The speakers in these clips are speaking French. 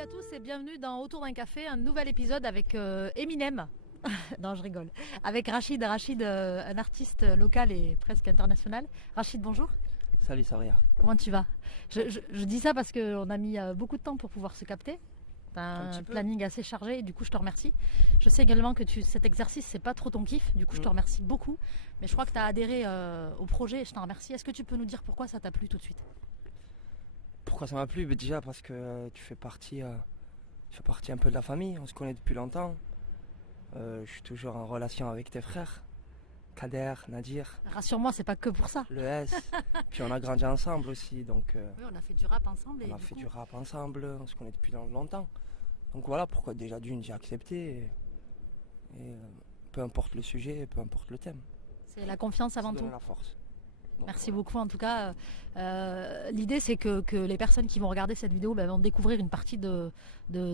Salut à tous et bienvenue dans Autour d'un café, un nouvel épisode avec Eminem. Non, je rigole. Avec Rachid, un artiste local et presque international. Rachid, bonjour. Salut Saria. Comment tu vas? Je dis ça parce qu'on a mis beaucoup de temps pour pouvoir se capter. T'as un planning assez chargé et du coup je te remercie. Je sais également que cet exercice c'est pas trop ton kiff, du coup je te remercie beaucoup. Mais je crois que tu as adhéré au projet et je t'en remercie. Est-ce que tu peux nous dire pourquoi ça t'a plu tout de suite? Pourquoi ça m'a plu? Déjà parce que tu fais partie un peu de la famille, on se connaît depuis longtemps. Je suis toujours en relation avec tes frères, Kader, Nadir, Rassure-moi, c'est pas que pour ça. le S. Puis on a grandi ensemble aussi, donc Oui, on a fait du rap ensemble. on a fait du rap ensemble, on se connaît depuis longtemps. Donc voilà pourquoi déjà d'une j'ai accepté. Et peu importe le sujet, peu importe le thème. C'est la confiance avant tout. La force. Donc, Merci voilà. beaucoup en tout cas. L'idée c'est que les personnes qui vont regarder cette vidéo vont découvrir une partie de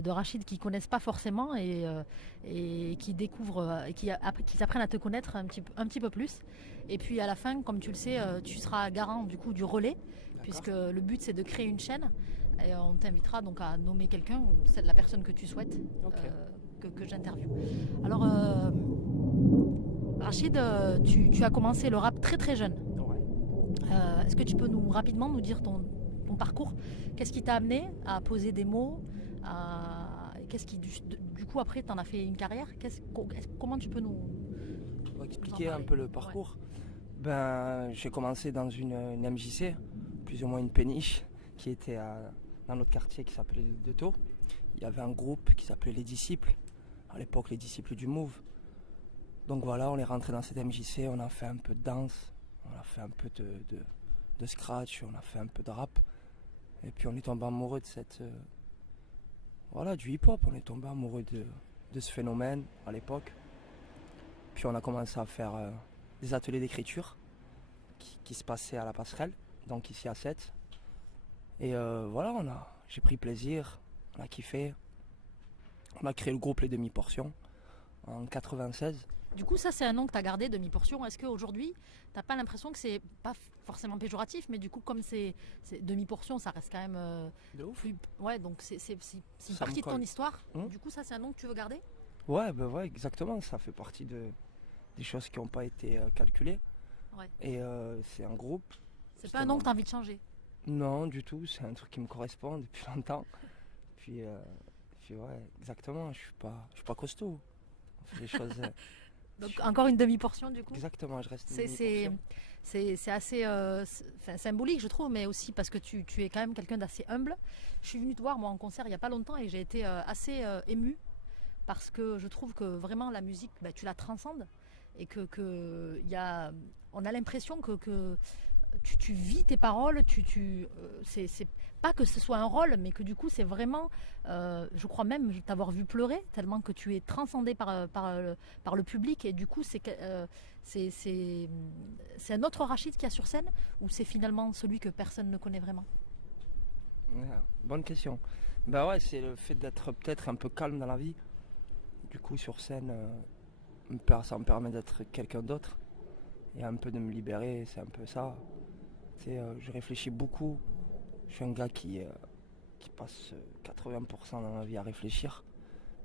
Rachid qu'ils ne connaissent pas forcément et qui découvrent, qui apprennent à te connaître un petit peu plus. Et puis à la fin, comme tu le sais, tu seras garant du coup du relais, puisque le but c'est de créer une chaîne. Et on t'invitera donc à nommer quelqu'un, ou la personne que tu souhaites que j'interviewe. Alors Rachid, tu as commencé le rap très très jeune. Est-ce que tu peux rapidement nous dire ton parcours? Qu'est-ce qui t'a amené à poser des mots qu'est-ce qui du coup après t'en as fait une carrière? Comment tu peux nous Expliquer un peu le parcours. Ben, j'ai commencé dans une MJC, plus ou moins une péniche, qui était dans notre quartier qui s'appelait l'île de Thau. Il y avait un groupe qui s'appelait Les Disciples, à l'époque les Disciples du Move. Donc voilà, on est rentré dans cette MJC, on a fait un peu de danse, on a fait un peu de scratch, on a fait un peu de rap. Et puis on est tombé amoureux de du hip-hop, on est tombé amoureux de ce phénomène à l'époque. Puis on a commencé à faire des ateliers d'écriture qui se passaient à la passerelle, donc ici à Sète. Et voilà, j'ai pris plaisir, on a kiffé. On a créé le groupe Les Demi-Portions en 96. Du coup, ça, c'est un nom que tu as gardé, demi-portion. Est-ce qu'aujourd'hui, tu n'as pas l'impression que c'est pas forcément péjoratif, mais du coup, comme c'est demi-portion, ça reste quand même. De ouf. Ouais, donc c'est une partie de ton histoire. Du coup, ça, c'est un nom que tu veux garder? Ouais, exactement. Ça fait partie des choses qui n'ont pas été calculées. Ouais. Et c'est un groupe. C'est pas un nom que tu as envie de changer? Non, du tout. C'est un truc qui me correspond depuis longtemps. Puis ouais, exactement. Je suis pas costaud. On fait les choses. Donc encore une demi-portion du coup. Exactement, je reste une demi-portion. C'est assez symbolique je trouve, mais aussi parce que tu es quand même quelqu'un d'assez humble. Je suis venue te voir moi en concert il n'y a pas longtemps et j'ai été assez émue parce que je trouve que vraiment la musique, tu la transcendes et on a l'impression que tu vis tes paroles, c'est pas que ce soit un rôle, mais que du coup c'est vraiment, je crois même t'avoir vu pleurer, tellement que tu es transcendé par le public, et du coup c'est un autre Rachid qu'il y a sur scène, ou c'est finalement celui que personne ne connaît vraiment? Ouais, bonne question. Bah ouais, c'est le fait d'être peut-être un peu calme dans la vie. Du coup sur scène, ça me permet d'être quelqu'un d'autre et un peu de me libérer, c'est un peu ça. Je réfléchis beaucoup. Je suis un gars qui passe 80% dans ma vie à réfléchir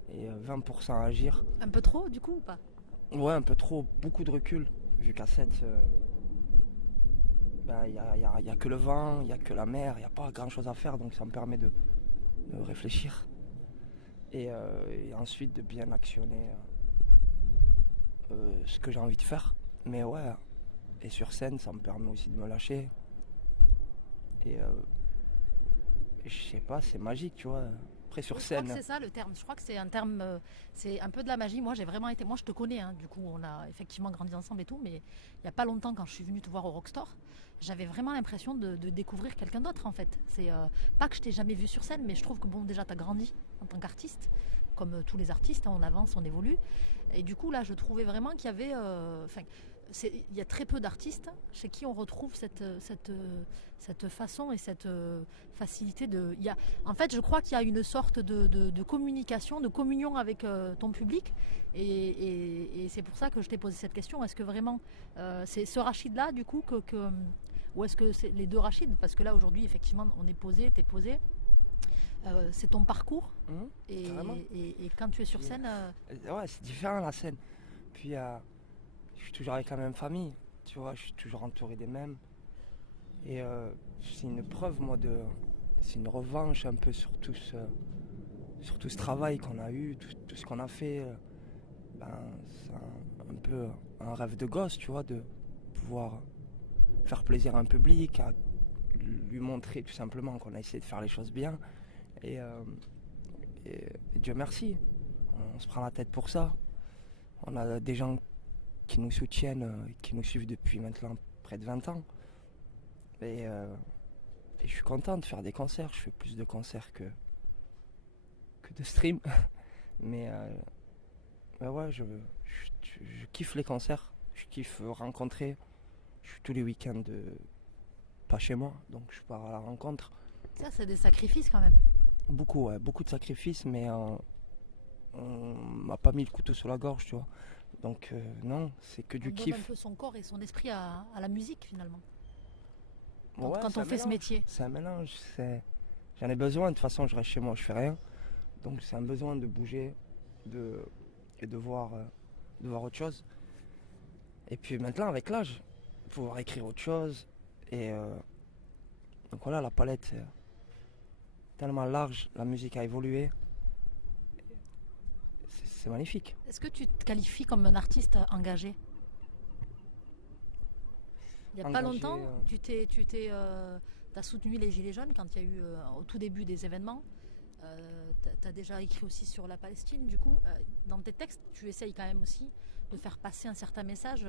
et 20% à agir. Un peu trop du coup ou pas? Ouais, un peu trop, beaucoup de recul. Vu qu'à 7, il n'y a que le vent, il n'y a que la mer, il n'y a pas grand chose à faire, donc ça me permet de réfléchir et ensuite de bien actionner ce que j'ai envie de faire. Mais ouais, et sur scène, ça me permet aussi de me lâcher. Et je sais pas, c'est magique, tu vois. Après sur scène. Je crois que c'est ça le terme. Je crois que c'est un terme, c'est un peu de la magie. Moi, je te connais, hein, du coup, on a effectivement grandi ensemble et tout, mais il n'y a pas longtemps, quand je suis venue te voir au Rockstore, j'avais vraiment l'impression de découvrir quelqu'un d'autre, en fait. C'est pas que je t'ai jamais vu sur scène, mais je trouve que bon, déjà, tu as grandi en tant qu'artiste, comme tous les artistes, hein, on avance, on évolue. Et du coup, là, je trouvais vraiment qu'il y avait, il y a très peu d'artistes chez qui on retrouve cette façon et cette facilité de. En fait, je crois qu'il y a une sorte de communication, de communion avec ton public, et c'est pour ça que je t'ai posé cette question. Est-ce que vraiment c'est ce Rachid-là, du coup, ou est-ce que c'est les deux Rachid? Parce que là, aujourd'hui, effectivement, on est posé, t'es posé. C'est ton parcours. Carrément. Et quand tu es sur scène... Ouais, c'est différent la scène. Puis je suis toujours avec la même famille, tu vois, je suis toujours entouré des mêmes. Et c'est une preuve, c'est une revanche un peu sur tout ce travail qu'on a eu, tout ce qu'on a fait. C'est un peu un rêve de gosse, tu vois, de pouvoir faire plaisir à un public, à lui montrer tout simplement qu'on a essayé de faire les choses bien. Et Dieu merci, on se prend la tête pour ça. On a des gens qui nous soutiennent, qui nous suivent depuis maintenant près de 20 ans. Et je suis content de faire des concerts. Je fais plus de concerts que de stream. Mais ouais, je kiffe les concerts. Je kiffe rencontrer. Je suis tous les week-ends pas chez moi, donc je pars à la rencontre. Ça, c'est des sacrifices quand même. Beaucoup, ouais, beaucoup de sacrifices, mais on m'a pas mis le couteau sur la gorge, tu vois. Donc non, c'est que du kiff. On donne un peu son corps et son esprit à la musique finalement. Ouais, quand on fait ce métier. C'est un mélange. J'en ai besoin. De toute façon, je reste chez moi, je fais rien. Donc c'est un besoin de bouger et de voir autre chose. Et puis maintenant, avec l'âge, pouvoir écrire autre chose. Et donc voilà, la palette est tellement large, la musique a évolué. C'est magnifique. Est-ce que tu te qualifies comme un artiste engagé ? Il n'y a pas longtemps, tu as soutenu les Gilets jaunes quand il y a eu au tout début des événements. Tu as déjà écrit aussi sur la Palestine. Du coup, dans tes textes, tu essayes quand même aussi de faire passer un certain message.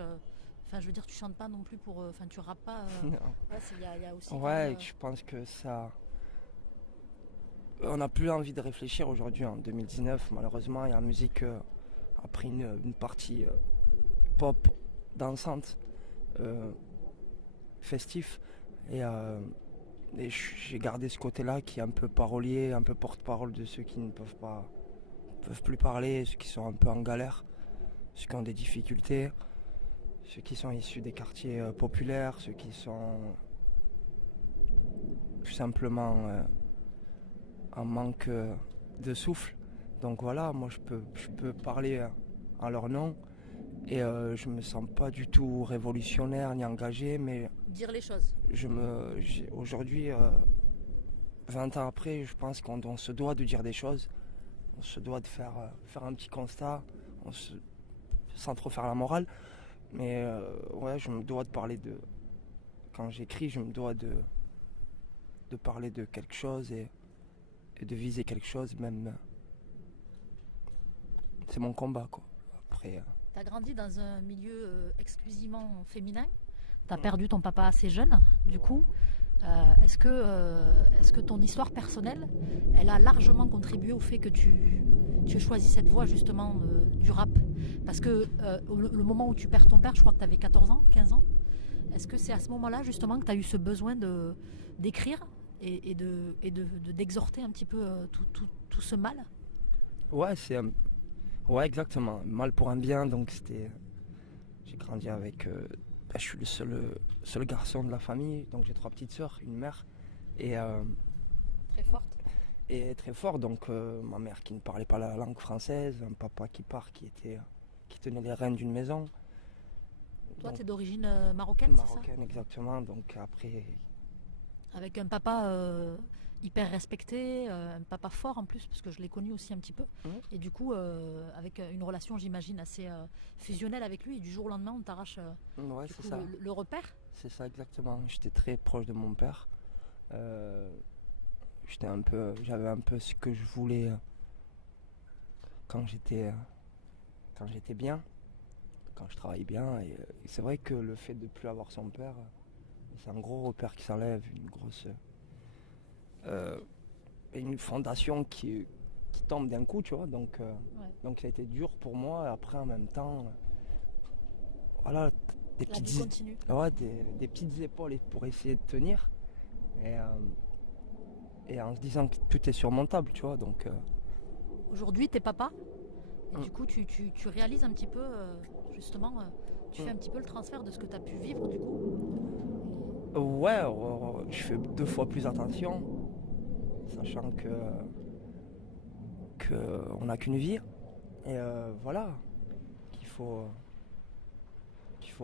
Enfin, je veux dire, tu chantes pas non plus pour... Enfin, tu rappes pas. Y a aussi... Ouais, je pense que ça... On n'a plus envie de réfléchir aujourd'hui, en 2019. Malheureusement, la musique a pris une partie pop, dansante, festif. Et j'ai gardé ce côté-là qui est un peu parolier, un peu porte-parole de ceux qui ne peuvent plus parler, ceux qui sont un peu en galère, ceux qui ont des difficultés, ceux qui sont issus des quartiers populaires, ceux qui sont tout simplement en manque de souffle. Donc voilà, moi je peux parler en leur nom et je me sens pas du tout révolutionnaire ni engagé, mais dire les choses. Aujourd'hui, 20 ans après, je pense qu'on se doit de dire des choses, on se doit de faire un petit constat, sans trop faire la morale, mais ouais, je me dois de parler quand j'écris, je me dois de parler de quelque chose et de viser quelque chose, même. C'est mon combat, quoi. Après. T'as grandi dans un milieu exclusivement féminin. T'as perdu ton papa assez jeune, du coup. Est-ce que ton histoire personnelle, elle a largement contribué au fait que tu aies choisi cette voie justement du rap ? Parce que le moment où tu perds ton père, je crois que tu avais 14 ans, 15 ans. Est-ce que c'est à ce moment-là justement que tu as eu ce besoin d'écrire et d'exhorter un petit peu tout ce mal ? Ouais, ouais, exactement. Mal pour un bien, donc j'ai grandi avec... je suis le seul garçon de la famille, donc j'ai 3 petites sœurs, une mère. Et, très forte. Et très fort, donc ma mère qui ne parlait pas la langue française, un papa qui tenait les rênes d'une maison. Toi, tu es d'origine marocaine, c'est ça ? Marocaine, exactement, donc après... Avec un papa hyper respecté, un papa fort en plus, parce que je l'ai connu aussi un petit peu. Et du coup, avec une relation, j'imagine, assez fusionnelle avec lui, et du jour au lendemain, on t'arrache ouais, c'est ça. Le repère. C'est ça, exactement. J'étais très proche de mon père. J'avais un peu ce que je voulais quand j'étais bien, quand je travaillais bien. Et c'est vrai que le fait de ne plus avoir son père, c'est un gros repère qui s'enlève, une grosse... une fondation qui tombe d'un coup, tu vois. Donc ça a été dur pour moi. Et après, en même temps, voilà, des petites épaules pour essayer de tenir. Et en se disant que tout est surmontable, tu vois. Donc aujourd'hui, t'es papa. Et du coup, tu réalises un petit peu, justement, tu fais un petit peu le transfert de ce que tu as pu vivre, du coup. Ouais, je fais 2 fois plus attention. sachant que on n'a qu'une vie. Et voilà, qu'il faut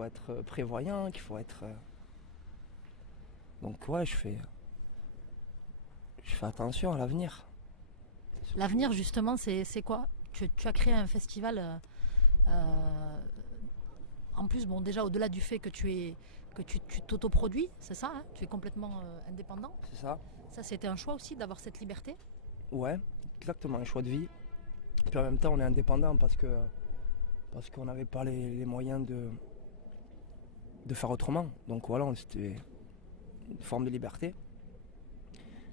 être prévoyant, qu'il faut être... Donc ouais, je fais attention à l'avenir. L'avenir, justement, c'est quoi? Tu as créé un festival, en plus, bon, déjà, au-delà du fait que tu t'autoproduis, c'est ça, hein, tu es complètement indépendant. C'est ça. Ça, c'était un choix aussi d'avoir cette liberté. Ouais, exactement, un choix de vie. Puis en même temps, on est indépendant parce qu'on n'avait pas les moyens de faire autrement. Donc voilà, c'était une forme de liberté.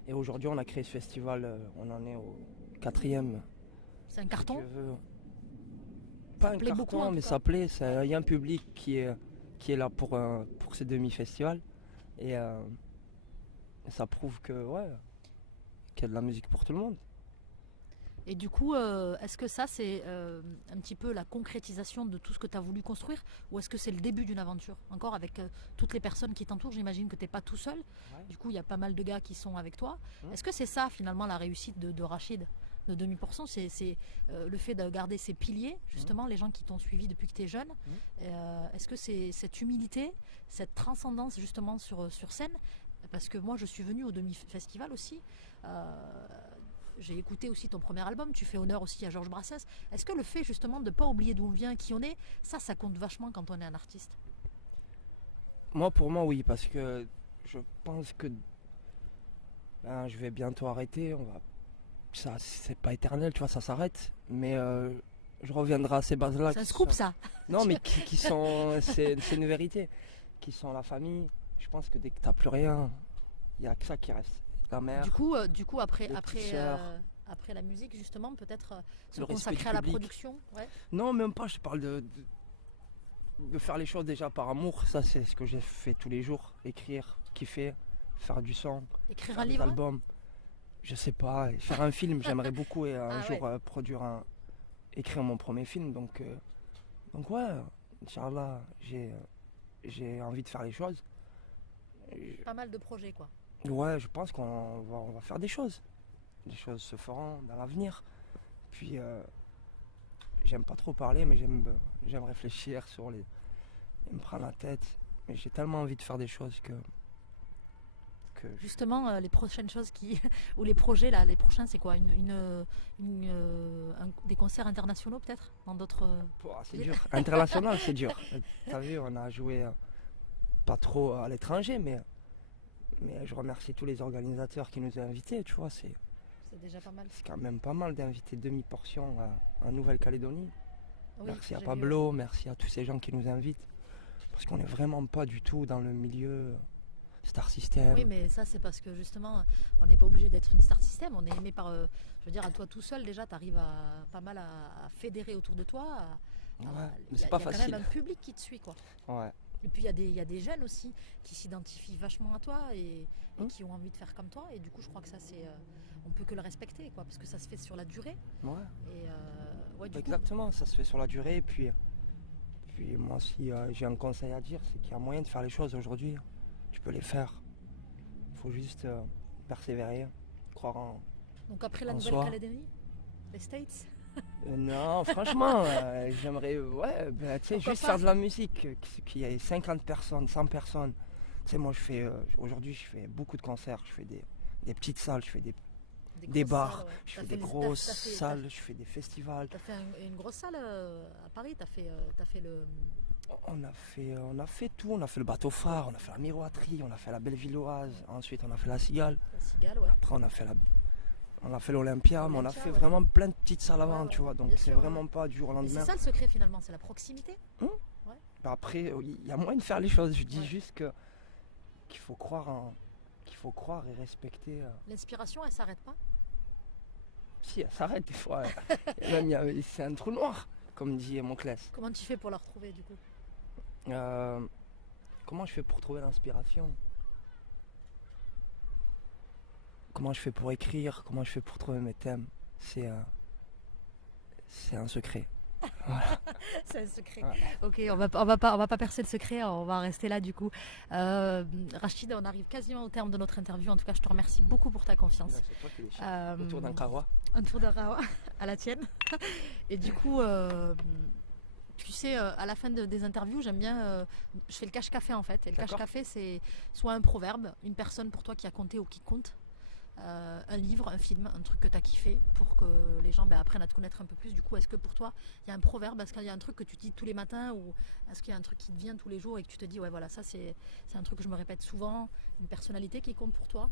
Et aujourd'hui, on a créé ce festival, on en est au 4e. C'est un carton? Pas un carton, beaucoup, mais ça plaît. Il y a un public qui est là pour ces demi-festivals. Et ça prouve qu'il y a de la musique pour tout le monde. Et du coup, est-ce que ça, c'est un petit peu la concrétisation de tout ce que tu as voulu construire, ou est-ce que c'est le début d'une aventure? Encore avec toutes les personnes qui t'entourent, j'imagine que tu n'es pas tout seul. Ouais. Du coup, il y a pas mal de gars qui sont avec toi. Est-ce que c'est ça, finalement, la réussite de Rachid, de Demi-Portion? C'est le fait de garder ces piliers, justement, les gens qui t'ont suivi depuis que tu es jeune. Est-ce que c'est cette humilité, cette transcendance, justement, sur scène? Parce que moi, je suis venue au Demi-Festival aussi. J'ai écouté aussi ton premier album, tu fais honneur aussi à Georges Brassens. Est-ce que le fait justement de ne pas oublier d'où on vient, qui on est, ça compte vachement quand on est un artiste? Pour moi, oui, parce que je pense que je vais bientôt arrêter. Ça, c'est pas éternel, tu vois, ça s'arrête. Mais je reviendrai à ces bases-là. C'est un scoop, ça. Non, mais qui sont, c'est une vérité, qui sont la famille. Je pense que dès que t'as plus rien, il n'y a que ça qui reste. La mère, du coup après la musique, justement, peut-être se consacrer à la production. Ouais. Non, même pas, je parle de faire les choses déjà par amour. Ça, c'est ce que j'ai fait tous les jours. Écrire, kiffer, faire du son, écrire faire un des livre, albums. Je sais pas, faire un film, j'aimerais beaucoup, et un jour écrire mon premier film. Donc ouais, Inch'Allah, j'ai envie de faire les choses. Pas mal de projets, quoi. Ouais, je pense qu'on va faire des choses. Les choses se feront dans l'avenir. Puis, j'aime pas trop parler, mais j'aime réfléchir sur les... Il me prend la tête. Mais j'ai tellement envie de faire des choses que... Justement, les prochaines choses ou les projets, là, les prochains, c'est quoi? Des concerts internationaux, peut-être? Dans d'autres... c'est dur. International, c'est dur. T'as vu, on a joué pas trop à l'étranger, mais je remercie tous les organisateurs qui nous ont invités, tu vois, c'est déjà pas mal. C'est quand même pas mal d'inviter Demi-Portion en Nouvelle-Calédonie. Oui, merci à Pablo, merci à tous ces gens qui nous invitent. Parce qu'on n'est vraiment pas du tout dans le milieu Star System. Oui, mais ça c'est parce que justement, on n'est pas obligé d'être une Star System, on est aimé par, je veux dire, à toi tout seul déjà, tu arrives pas mal à fédérer autour de toi. Mais c'est pas facile. Il y a quand même un public qui te suit, quoi. Ouais. Et puis il y a des jeunes aussi qui s'identifient vachement à toi et qui ont envie de faire comme toi. Et du coup, je crois que ça, on peut que le respecter, quoi, parce que ça se fait sur la durée. Ouais. Et exactement, ça se fait sur la durée. Et puis moi, si j'ai un conseil à dire, c'est qu'il y a moyen de faire les choses aujourd'hui. Tu peux les faire. Il faut juste persévérer, croire en. Donc après la Nouvelle-Calédonie, les States. Non, franchement, j'aimerais juste faire de la musique, qu'il y ait 50 personnes, 100 personnes. Tu sais, moi, aujourd'hui, je fais beaucoup de concerts, je fais des petites salles, je fais des bars, salles, ouais. Je fais des grosses salles, je fais des festivals. Tu as fait une grosse salle à Paris, tu as fait le... On a fait tout, on a fait le bateau phare, on a fait la miroiterie, on a fait la Bellevilloise, ensuite on a fait la Cigale. La Cigale, ouais. Après on a fait l'Olympia, mais on a fait vraiment plein de petites salles avant, tu vois, donc c'est vraiment pas du jour au lendemain. C'est ça le secret finalement, c'est la proximité. Ouais. Après, il y a moyen de faire les choses, je dis juste qu'il faut croire et respecter. L'inspiration, elle s'arrête pas? Si, elle s'arrête des fois. C'est un trou noir, comme dit mon classe. Comment tu fais pour la retrouver du coup? Comment je fais pour trouver l'inspiration? Comment je fais pour écrire? Comment je fais pour trouver mes thèmes? C'est un secret. Voilà. C'est un secret. Voilà. Ok, on va pas percer le secret, on va rester là du coup. Rachid, on arrive quasiment au terme de notre interview. En tout cas, je te remercie beaucoup pour ta confiance. C'est toi qui les cherches. Autour d'un kawa. Un tour de Rawa à la tienne. Et du coup, tu sais, à la fin des interviews, j'aime bien. Je fais le cache-café en fait. Et le cache-café, c'est soit un proverbe, une personne pour toi qui a compté ou qui compte. Un livre, un film, un truc que tu as kiffé pour que les gens apprennent à te connaître un peu plus. Du coup, est-ce que pour toi, il y a un proverbe, est-ce qu'il y a un truc que tu dis tous les matins ou est-ce qu'il y a un truc qui te vient tous les jours et que tu te dis, ouais, voilà, ça c'est un truc que je me répète souvent, une personnalité qui compte pour toi?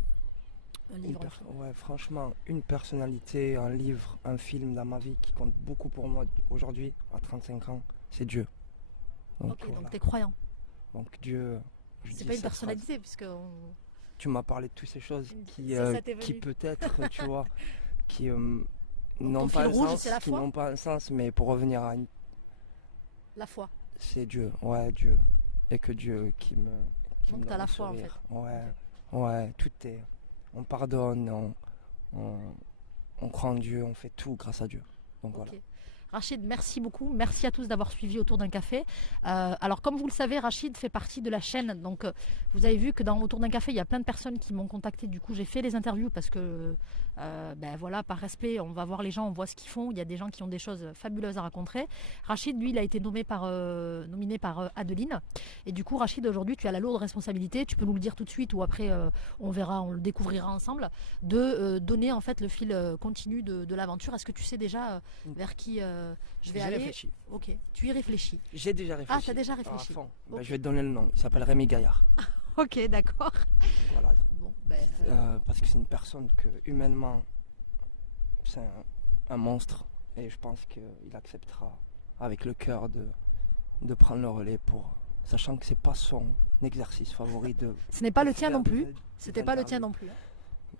Un livre, un film. Ouais, franchement, une personnalité, un livre, un film dans ma vie qui compte beaucoup pour moi aujourd'hui, à 35 ans, c'est Dieu. Donc, ok, voilà. donc t'es croyant. Donc Dieu... C'est pas une personnalité puisque... Tu m'as parlé de toutes ces choses qui peut-être, tu vois, qui n'ont pas un sens, mais pour revenir à la foi. C'est Dieu, ouais, Dieu. Et que Dieu qui me donc t'as la foi en fait. Ouais, tout est... On pardonne, on croit en Dieu, on fait tout grâce à Dieu. Donc voilà. Rachid, merci beaucoup. Merci à tous d'avoir suivi Autour d'un café. Alors, comme vous le savez, Rachid fait partie de la chaîne. Donc, vous avez vu que dans Autour d'un café, il y a plein de personnes qui m'ont contacté. Du coup, j'ai fait les interviews parce que, voilà, par respect, on va voir les gens, on voit ce qu'ils font. Il y a des gens qui ont des choses fabuleuses à raconter. Rachid, lui, il a été nominé par Adeline. Et du coup, Rachid, aujourd'hui, tu as la lourde responsabilité. Tu peux nous le dire tout de suite ou après, on verra, on le découvrira ensemble, de donner en fait le fil continu de l'aventure. Est-ce que tu sais déjà vers qui je vais aller? Réfléchi. Ok, tu y réfléchis. J'ai déjà réfléchi. Ah, tu as déjà réfléchi. Je vais te donner le nom. Il s'appelle Rémi Gaillard. Ok, d'accord. Voilà. Bon, parce que c'est une personne que, humainement, c'est un monstre. Et je pense qu'il acceptera avec le cœur de prendre le relais sachant que c'est pas son exercice favori de... Ce n'est pas le tien non plus. C'était pas le tien non plus.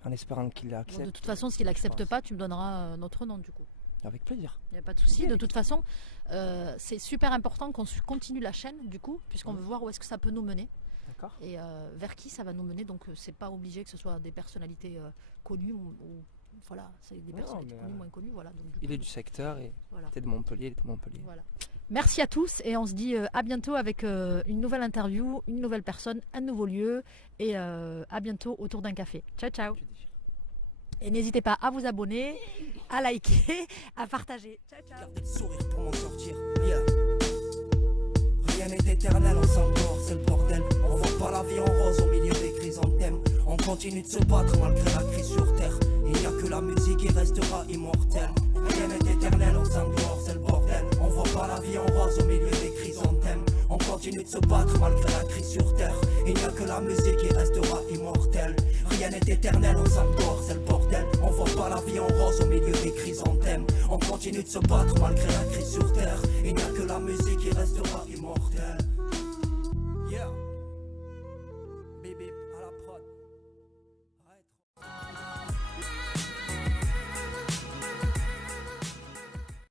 En espérant qu'il l'accepte. Bon, de toute façon, s'il l'accepte pas, tu me donneras notre nom du coup. Avec plaisir. Il n'y a pas de souci. De toute façon, c'est super important qu'on continue la chaîne, du coup, puisqu'on veut voir où est-ce que ça peut nous mener. D'accord. Et vers qui ça va nous mener. Donc, c'est pas obligé que ce soit des personnalités connues ou voilà, c'est des personnalités connues, moins connues. Voilà, donc, il est du secteur et voilà. T'es de Montpellier, il est de Montpellier. Voilà. Merci à tous et on se dit à bientôt avec une nouvelle interview, une nouvelle personne, un nouveau lieu et à bientôt autour d'un café. Ciao, ciao. Et n'hésitez pas à vous abonner, à liker, à partager. Ciao, ciao. Gardez le sourire pour m'en sortir. Yeah. Rien n'est éternel, on s'endort, c'est le bordel. On voit pas la vie en rose au milieu des chrysanthèmes. On continue de se battre malgré la crise sur terre. Il n'y a que la musique qui restera immortelle. Rien n'est éternel, on s'endort, c'est le bordel. On voit pas la vie en rose au milieu des chrysanthèmes. On continue de se battre malgré la crise sur terre. Il n'y a que la musique qui restera immortelle. Rien n'est éternel, on s'endort, c'est le bordel. On voit pas la vie en rose au milieu des chrysanthèmes. On continue de se battre malgré la crise sur terre. Il n'y a que la musique qui restera immortelle.